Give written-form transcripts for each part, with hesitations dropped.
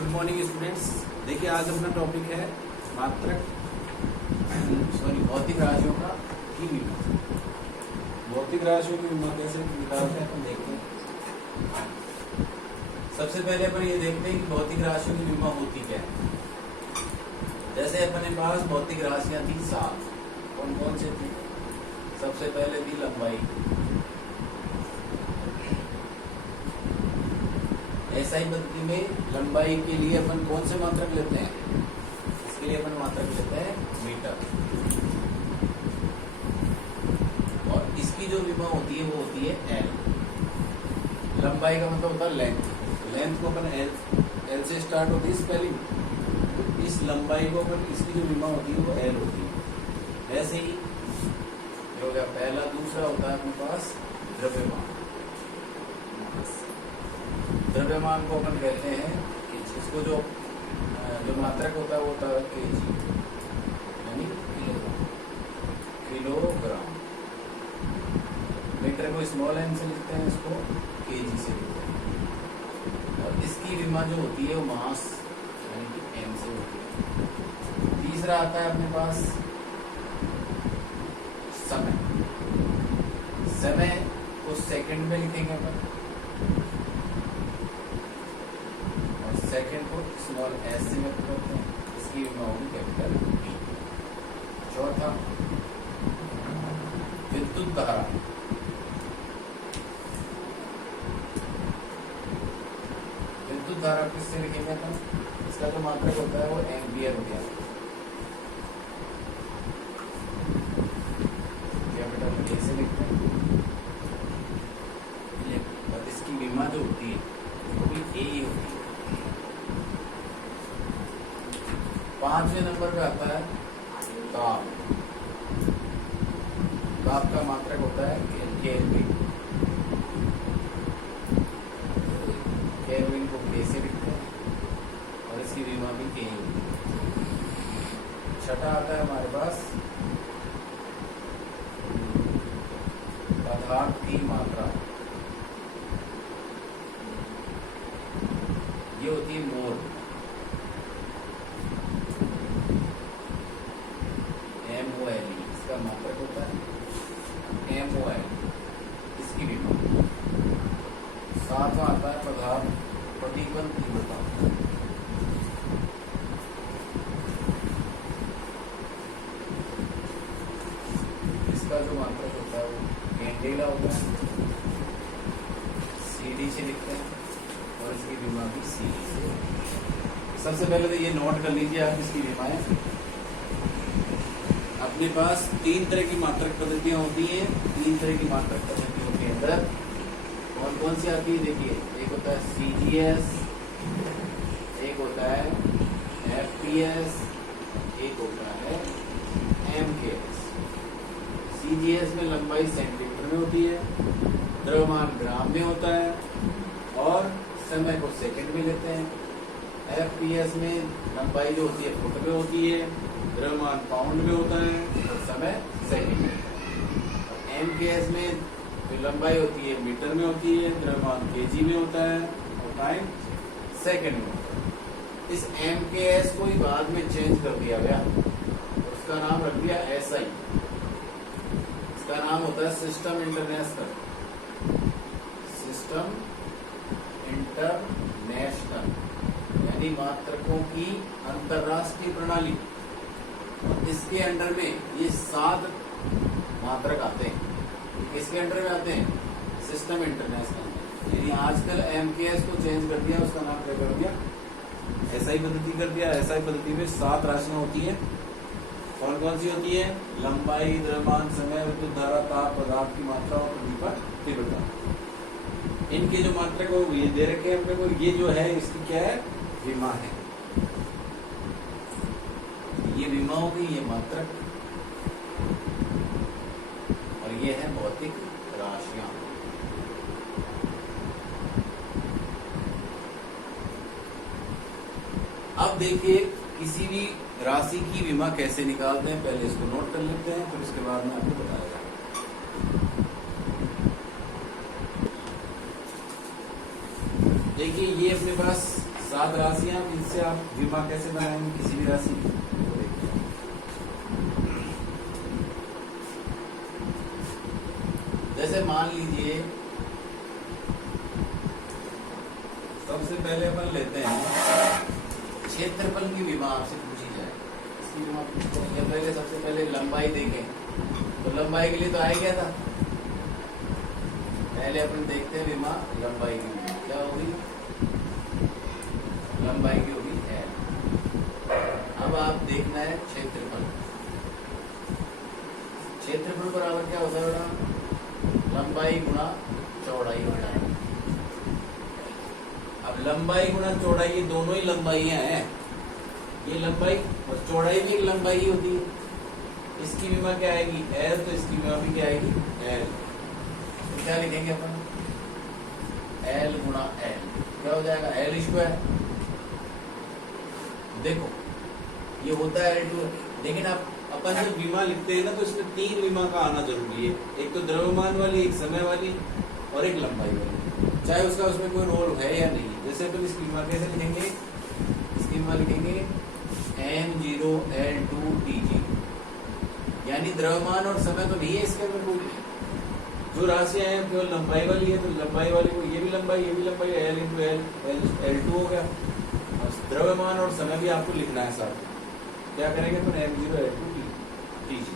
Good morning students. देखिए आज अपना टॉपिक है मात्रक भौतिक राशियों का की विमा। भौतिक राशियों की विमा कैसे निकालते हैं अपन देखते हैं। सबसे पहले अपन ये देखते हैं कि भौतिक राशियों की विमा होती क्या है। जैसे अपने पास भौतिक राशियां थी 7। कौन कौन से थे? सबसे पहले थी लंबाई। एसआई पद्धति में लंबाई के लिए अपन कौन से मात्रक लेते हैं? इसके लिए अपन मात्रक लेते हैं मीटर। और इसकी जो विमा होती है वो होती है एल। लंबाई का मतलब होता है लेंथ। लेंथ को अपन एल से स्टार्ट होती है स्पेलिंग। तो इस लंबाई को अपन इसकी जो विमा होती है वो एल होती है। ऐसे ही हो गया पहला। दूसरा होता है अपने पास द्रव्यमान। द्रव्यमान को अपन कहते हैं कि इसको जो मात्रक होता है वो होता है केजी, यानी किलोग्राम। मीटर को स्मॉल एन से लिखते हैं, इसको केजी से लिखते हैं। और इसकी विमा जो होती है वो मास यानी कि एम से होती है। तीसरा आता है अपने पास समय। समय को सेकंड में लिखेंगे अपन, सेकंड को स्मॉल एस से व्यक्त करते हैं। इसकी विमा होगी कैपिटल बी। चौथा विद्युत धारा। विद्युत धारा किससे लिखेंगे अपन? इसका जो मात्रक होता है वो एम्पियर हो गया। कैपिटल ए से लिखते हैं। और इसकी विमा जो होती है वो भी ए ही होती है। 5वें नंबर पे आता है ताप। ताप का मात्रक होता है केल्विन। केल्विन को के से लिखते हैं और इसकी विमा भी के होती है। छठा आता है हमारे पास पदार्थ की मात्रा। ये होती है मोल। इसका मात्रक होता है MOL। इसकी विमा। सातवां आता है पदार्थ प्रतिबल तीव्रता। इसका जो मात्रक होता है वो कैंडेला होता है। CD से लिखते हैं और इसकी विमा भी CD से। सबसे पहले तो ये नोट कर लीजिए आप इसकी विमाएं। अपने पास 3 तरह की मात्रक पद्धतियां होती हैं। 3 तरह की मात्रक पद्धतियों के अंदर कौन कौन सी आती है? देखिए, एक होता है CGS, एक होता है FPS, एक होता है MKS। CGS में लंबाई सेंटीमीटर में होती है, द्रव्यमान ग्राम में होता है और समय को सेकंड में लेते हैं। FPS में लंबाई जो होती है फुट में होती है, द्रव्यमान पाउंड में होता है और समय सेकंड में। MKS में जो लंबाई होती है मीटर में होती है, द्रव्यमान केजी में होता है और टाइम सेकंड में होता है। इस MKS को ही बाद में चेंज कर दिया गया, उसका नाम रख दिया SI। इसका नाम होता है सिस्टम इंटरनेशनल। सिस्टम इंटरनेशनल यानी मात्रकों की अंतरराष्ट्रीय प्रणाली। इसके अंडर में ये 7 मात्रक आते हैं। किसके अंडर में आते हैं? System international. यानी आजकल MKS को चेंज कर दिया, उसका नाम क्या कर दिया? SI पद्धति कर दिया। SI पद्धति में 7 राशियां होती है। कौन कौन सी होती है? लंबाई, द्रव्यमान, समय, विद्युत धारा, ताप, पदार्थ की मात्रा और प्रतिबल तीव्रता। इनके जो मात्रक है ये दे रखे हैं अपने को। ये जो है इसकी क्या है? विमा है। ये विमा हो गई, ये मात्रक, और ये है भौतिक राशियां। अब देखिए किसी भी राशि की विमा कैसे निकालते हैं। पहले इसको नोट कर लेते हैं, फिर उसके बाद में आपको बताया जाएगा। देखिए ये अपने पास 7 राशियां, इनसे आप विमा कैसे बनाएंगे किसी भी राशि की? जैसे मान लीजिए सबसे पहले अपन लेते हैं क्षेत्रफल की विमा आपसे पूछी जाए, इसकी विमा पूछते हैं। पहले सबसे पहले लंबाई देखें, तो लंबाई के लिए तो आ ही गया था। पहले अपन देखते हैं विमा लंबाई की, क्या होगी? लंबाई की होगी L। अब आप देखना है क्षेत्रफल। क्षेत्रफल बराबर क्या होता है बेटा? लंबाई गुणा चौड़ाई होता है। अब लंबाई गुणा चौड़ाई, ये दोनों ही लंबाइयां हैं, ये लंबाई और चौड़ाई भी एक लंबाई ही होती है। इसकी विमा क्या आएगी? L, तो इसकी विमा भी क्या आएगी? L। तो क्या लिखेंगे अपन? L गुणा L क्या हो जाएगा? L square. देखो ये होता है L2, लेकिन आप अपन जब विमा लिखते हैं ना तो इसमें 3 विमा का आना जरूरी है। एक तो द्रव्यमान वाली, एक समय वाली और एक लंबाई वाली, चाहे उसका उसमें कोई रोल है या नहीं। जैसे अपन इसकी विमा कैसे लिखेंगे? इसकी विमा लिखेंगे M0 L2 Tg, यानी द्रव्यमान और समय तो नहीं है इसके अंदर कोई। जो राशियां हैं केवल लंबाई वाली है, तो लंबाई वाली को ये भी लंबाई, ये भी लंबाई, L इंटू L2 हो गया। द्रव्यमान और समय भी आपको लिखना है साथ। क्या करेंगे तो M0 L2 Tg।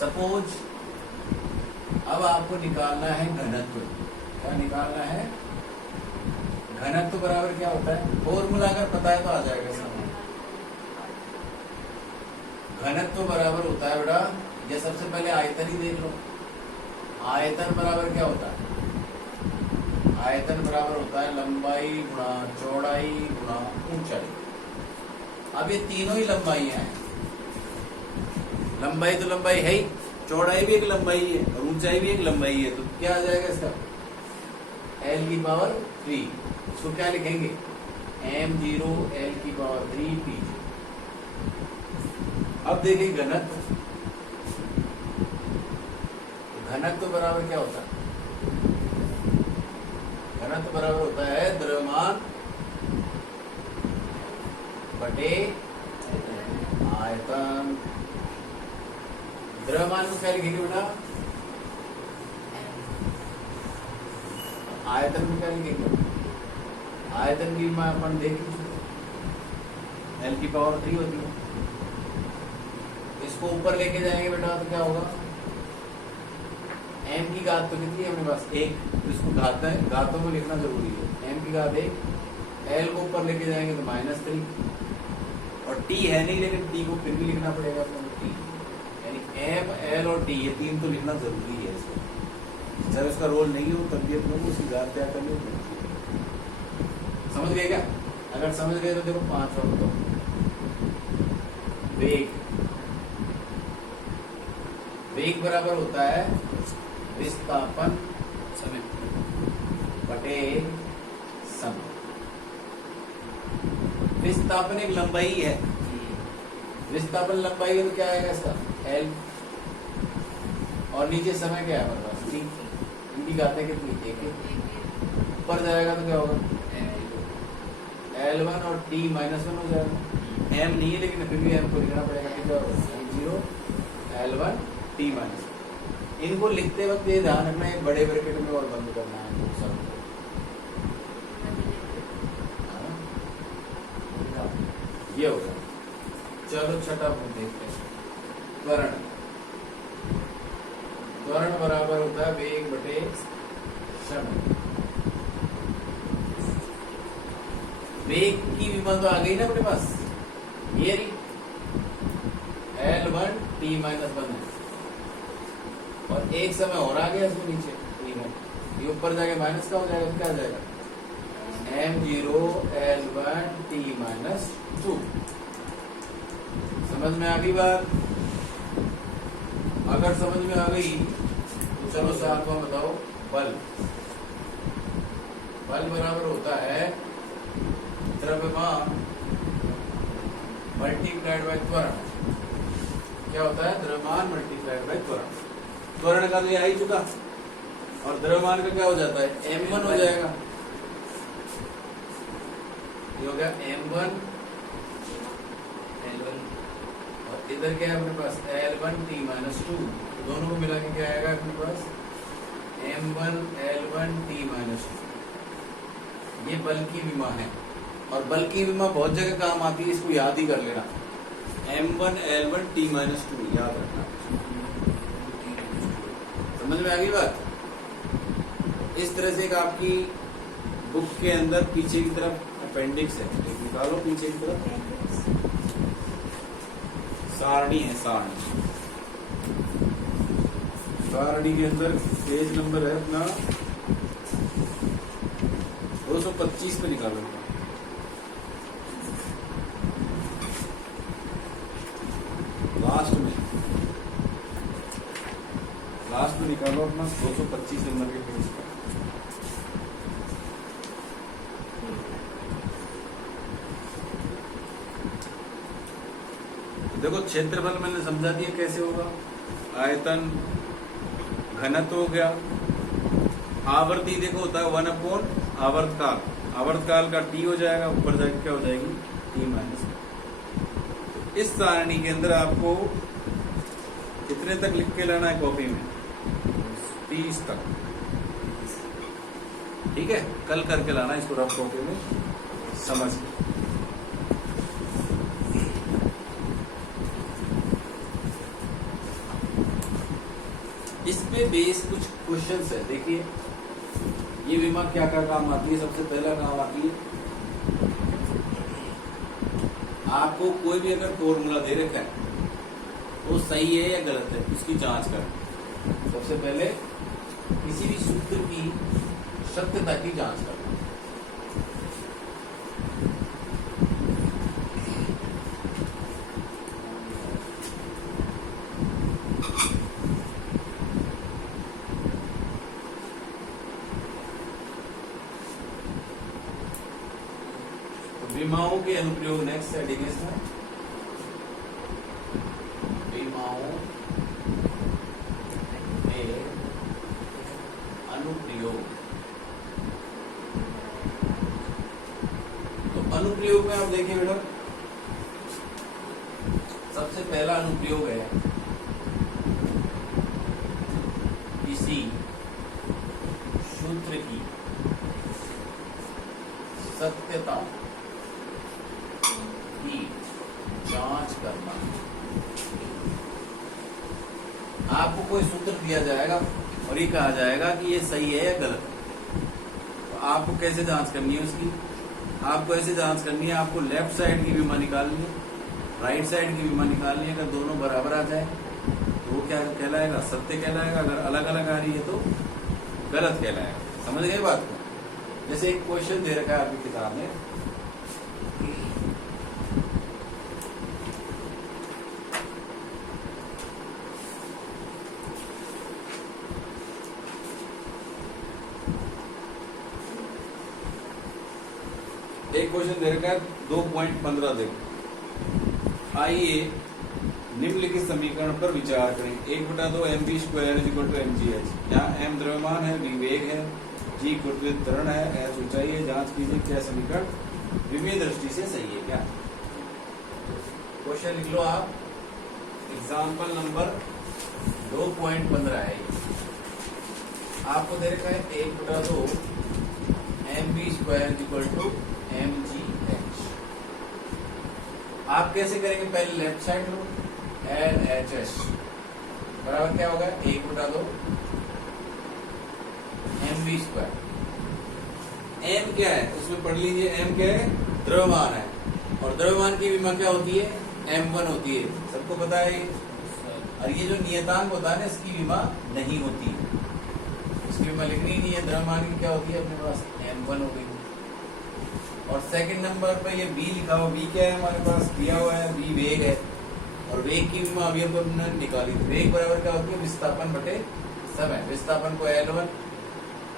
सपोज अब आपको निकालना है घनत्व। क्या निकालना है? घनत्व बराबर क्या होता है? फॉर्मूला अगर पता है तो आ जाएगा समझ। घनत्व बराबर होता है बेटा, ये सबसे पहले आयतन ही देख लो। आयतन बराबर क्या होता है? आयतन बराबर होता है लंबाई गुणा चौड़ाई गुणा ऊंचाई। अब ये तीनों ही लंबाइयां हैं। लंबाई तो लंबाई है ही, चौड़ाई भी एक लंबाई है और ऊंचाई भी एक लंबाई है, तो क्या आ जाएगा इसका? L की पावर 3। इसको क्या लिखेंगे? M0 L की पावर 3 Tg। अब देखिए घनत्व। घनत्व बराबर क्या होता है? घनत्व बराबर होता है द्रव्यमान बटे आयतन। द्रव्यमान को क्या लिखेंगे बेटा? आयतन को क्या लिखेंगे? आयतन की मैं अपन देख L की पावर 3 होती है। इसको ऊपर लेके जाएंगे बेटा तो क्या होगा? M की घात तो कितनी है अपने पास? 1। तो इसको घात है, घातों को लिखना जरूरी है। M की घात 1, L को ऊपर लेके जाएंगे तो -3, और T है नहीं लेकिन T को फिर भी लिखना पड़ेगा अपन T, यानी M, L और T, ये 3 तो लिखना जरूरी है इसको। जब इसका रोल नहीं हो तब ये लोग उसकी घात क्या करनी है। समझ गए क्या? अगर समझ गए तो देखो 5 और बताओ। वेग। वेग बराबर होता है विस्थापन समय बटे समय। विस्थापन एक लंबाई है, विस्थापन लंबाई है तो क्या आएगा इसका? L, और नीचे समय क्या है हमारे पास? T। इनकी घातें कितनी? 1। ऊपर जाएगा तो क्या होगा? L1 और T -1 हो जाएगा। M नहीं है लेकिन फिर भी M को लिखना पड़ेगा। कितना होगा? M0 L1 T -1। इनको लिखते वक्त ये ध्यान रखना है बड़े ब्रैकेट में और बंद करना है सब। ये होगा। चलो छठा पॉइंट देखते हैं। त्वरण। त्वरण बराबर होता है वेग बटे समय। वेग की विमा तो आ गई ना अपने पास, ये रही L1 T -1 है, और एक समय और आ गया इसमें नीचे, ये ऊपर जाके माइनस का हो जाएगा तो क्या आ जाएगा? M0 L1 T -2। समझ में आ गई बात? अगर समझ में आ गई तो चलो साथ में बताओ। बल। बल बराबर होता है द्रव्यमान मल्टीप्लाइड बाय त्वरण। क्या होता है? द्रव्यमान मल्टीप्लाइड बाय त्वरण। त्वरण का तो ये आ ही चुका, और द्रव्यमान का क्या हो जाता है? M1 हो जाएगा। ये हो गया M1 L1 और इधर क्या है अपने पास L1 T माइनस 2, दोनों को मिला के क्या आएगा अपने पास M1 L1 T माइनस 2। ये बल की विमा है और बल की विमा बहुत जगह काम आती है, इसको याद ही कर लेना। M1 L1 T माइनस 2 याद रखना। समझ में आ गई बात? इस तरह से एक आपकी बुक के अंदर पीछे की तरफ अपेंडिक्स है, निकालो पीछे की तरफ, सारणी है, सारणी। सारणी के अंदर पेज नंबर है अपना 225 पे निकालो। लास्ट में निकालो अपना 225 नंबर के पेज का। देखो क्षेत्रफल मैंने समझा दिया कैसे होगा, आयतन, घनत्व हो गया, आवर्ती देखो होता है 1/, आवर्तकाल, आवर्तकाल का टी हो जाएगा, ऊपर जाके क्या हो जाएगी टी माइनस। इस सारणी के अंदर आपको कितने तक लिख के लाना है कॉपी में? 30 तक। ठीक है, कल करके लाना इसको रफ कॉपी में समझ के। इस पे बेस कुछ क्वेश्चंस है, देखिए ये विमा क्या क्या काम आती है। सबसे पहला काम आती है आपको कोई भी अगर फॉर्मूला दे रखा है वो सही है या गलत है उसकी जांच करना। सबसे पहले किसी भी सूत्र की सत्यता की जांच करना। तो विमाओं के अनुप्रयोग नेक्स्ट हेडिंग है इसमें, विमाओं में अनुप्रयोग। तो अनुप्रयोग में आप देखिए बेटा, सबसे पहला अनुप्रयोग है किसी सूत्र की सत्यता की जांच करना। आपको कोई सूत्र दिया जाएगा और ये कहा जाएगा कि ये सही है या गलत है, तो आपको कैसे जांच करनी है उसकी? आपको ऐसे जांच करनी है, आपको लेफ्ट साइड की विमा निकालनी है, राइट साइड की विमा निकालनी है। अगर दोनों बराबर आ जाए तो वो क्या कहलाएगा? सत्य कहलाएगा। अगर अलग अलग आ रही है तो गलत कहलाएगा। समझ गए बात को? जैसे एक क्वेश्चन दे रखा है आपकी किताब में, एक क्वेश्चन दे रखा है 2.15 देखो। आइए निम्नलिखित समीकरण पर विचार करें। 1/2 mv स्क्वायर mgh। यहाँ m द्रव्यमान है, v वेग है, g गुरुत्वाकर्षण त्वरण है, h ऊंचाई है। जांच कीजिए क्या समीकरण विमीय दृष्टि से सही है क्या। क्वेश्चन लिख लो आप, एग्जाम्पल नंबर 2.15 है। आपको दे रखा है 1/2 mv स्क्वायर mgh। आप कैसे करेंगे? पहले लेफ्ट साइड लो, LHS बराबर क्या होगा? 1/2 mv स्क्वायर। m क्या है उसमें पढ़ लीजिए, m क्या है? द्रव्यमान है, और द्रव्यमान की विमा क्या होती है? m1 होती है, सबको पता है। और ये जो नियतांक होता है ना, इसकी विमा नहीं होती है, इसकी विमा लिखनी ही नहीं है। द्रव्यमान की क्या होती है अपने पास? m1 हो गई। और सेकंड नंबर पे ये v लिखा हुआ, v क्या है हमारे पास दिया हुआ है? v वेग है, और वेग की विमा अभी हमने निकाली। वेग बराबर क्या होती है? विस्थापन बटे समय। विस्थापन को L1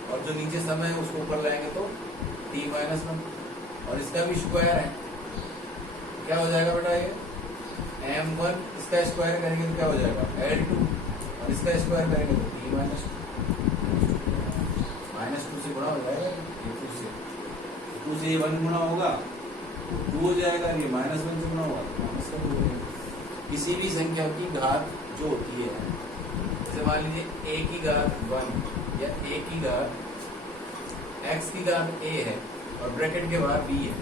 और जो नीचे समय है उसको ऊपर लाएंगे तो t-1, और इसका भी स्क्वायर है। क्या हो जाएगा बेटा? ये m1 इसका स्क्वायर करेंगे तो क्या हो जाएगा? L2, और इसका स्क्वायर करेंगे तो t-2 -2 से गुणा हो जाएगा। 2 से 1 गुणा होगा 2 हो जाएगा, ये -1 से गुणा हुआ -1 हो जाएगा। किसी भी संख्या की घात जो होती है, जैसे मान लीजिए a की घात 1 या a की घात x की घात a है और ब्रैकेट के बाहर b है,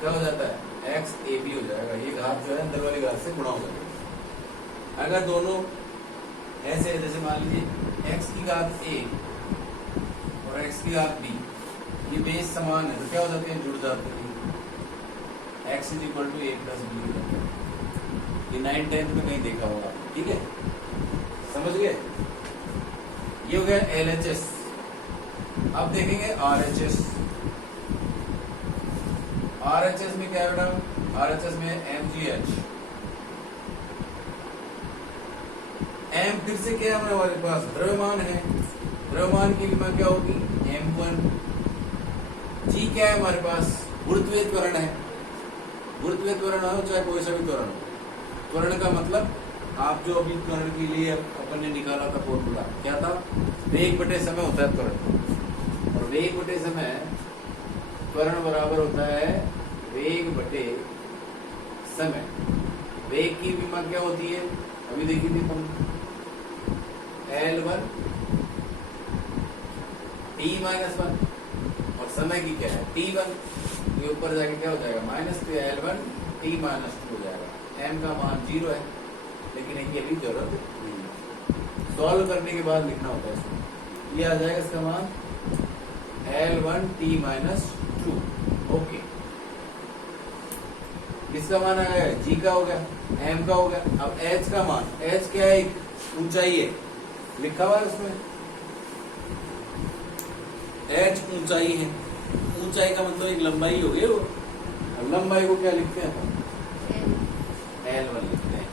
क्या हो जाता है x a b हो जाएगा। ये घात जो है अंदर वाली घात से गुणा हो जाएगा। अगर दोनों ऐसे जैसे मान लीजिए x की घात a और x की घात b, ये बेस समान है तो क्या हो जाते हैं, जुड़ जाते हैं। x is equal to a plus b हो जाता है। ये 9th-10th में कहीं देखा होगा, ठीक है, समझ गए। ये हो गया LHS। अब देखेंगे RHS। RHS में क्या है बेटा, RHS में MGH। M फिर से क्या है हमारे पास, द्रव्यमान है। द्रव्यमान की विमा क्या होगी, M1। G क्या है हमारे पास, गुरुत्वीय त्वरण है। गुरुत्वीय त्वरण हो चाहे कोई सा भी त्वरण हो, त्वरण का मतलब आप जो अभी त्वरण के लिए अपन ने निकाला था फॉर्मूला, क्या था, वेग बटे समय होता है त्वरण, और वेग बटे समय त्वरण बराबर होता है वेग बटे समय। वेग की विमा क्या होती है, अभी देखी थी अपन, L1 t-1, और समय की क्या है t1, ये ऊपर जाके क्या हो जाएगा -L1 t-2 हो जाएगा। m का मान 0 है, लेकिन इनकी अभी जरूरत नहीं है, सॉल्व करने के बाद लिखना होता है इसको। ये आ जाएगा इसका मान L1 t-2। ओके, इसका मान आ गया, G का हो गया, M का हो गया। अब H का मान, H क्या है, ऊंचाई है, लिखा हुआ है उसमें H ऊंचाई है। ऊंचाई का मतलब एक लंबाई हो गई वो, लंबाई को क्या लिखते हैं, L1 लिखते हैं।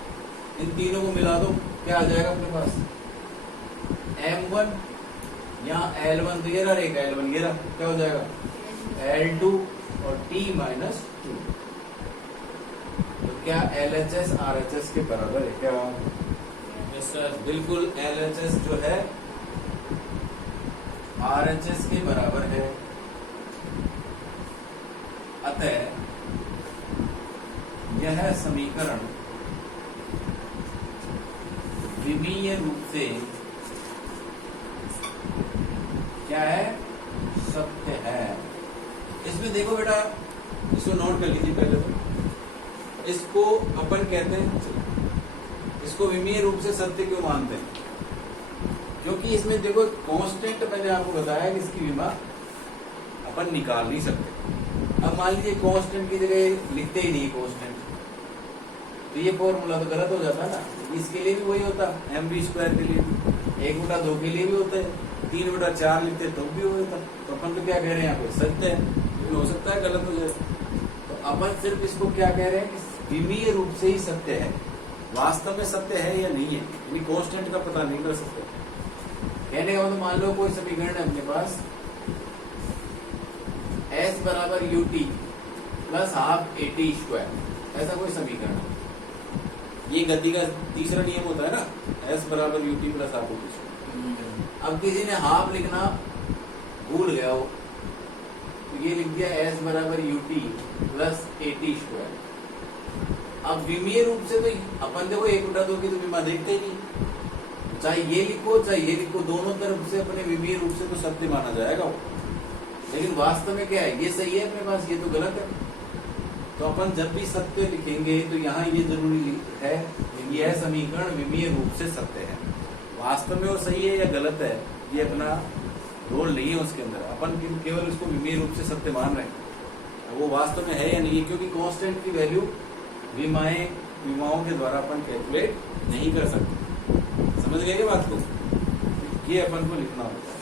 इन तीनों को मिला दो, क्या आ जाएगा अपने पास, M1, यहाँ L1 तो ये रहा, एक L1 ये रहा, क्या हो जाएगा L2 और t-2। तो क्या LHS RHS के बराबर है क्या, सर बिल्कुल LHS जो है RHS के बराबर है। अतः यह समीकरण विमीय रूप से क्या है, सत्य है। इसमें देखो बेटा, इसको नोट कर लीजिए पहले तो। इसको अपन कहते हैं, इसको विमीय रूप से सत्य क्यों मानते हैं, क्योंकि इसमें देखो कांस्टेंट मैंने आपको बताया कि इसकी विमा अपन निकाल नहीं सकते। अब मान लीजिए कांस्टेंट की जगह लिखते ही नहीं कांस्टेंट, तो ये फॉर्मूला तो गलत हो जाता है ना। इसके लिए भी वही होता, mv² के लिए भी, 1/2 के लिए भी होता है, 3/4 लिखते तो भी होता। तो अपन तो क्या कह रहे हैं यहाँ पे, सत्य है, लेकिन हो सकता है गलत हो जाए। तो अपन सिर्फ इसको क्या कह रहे हैं कि विमीय रूप से ही सत्य है, वास्तव में सत्य है या नहीं है, यानी कांस्टेंट का पता नहीं कर सकते। कहने का मतलब, मान लो कोई समीकरण है अपने पास, S बराबर ut प्लस हाफ at², ऐसा कोई समीकरण है। ये गति का तीसरा नियम होता है ना, S बराबर ut प्लस हाफ at²। अब किसी ने हाफ लिखना भूल गया हो, तो ये लिख दिया S बराबर ut प्लस at²। अब विमीय रूप से तो अपन देखो 1/2 की तो विमा देखते ही नहीं, चाहे ये लिखो चाहे ये लिखो, दोनों तरफ से अपने विमीय रूप से तो सत्य माना जाएगा वो। लेकिन वास्तव में क्या है, ये सही है अपने पास, ये तो गलत है। तो अपन जब भी सत्य लिखेंगे तो यहाँ ये जरूरी है, यह समीकरण विमीय रूप से सत्य है। वास्तव में वो सही है या गलत है, ये अपना रोल नहीं है उसके अंदर, अपन केवल उसको विमीय रूप से सत्य मान रहे हैं। वो वास्तव में है या नहीं है, क्योंकि कांस्टेंट की वैल्यू विमाओं के द्वारा अपन कैलकुलेट नहीं कर सकते। समझ गए बात को, ये अपन को लिखना होता है।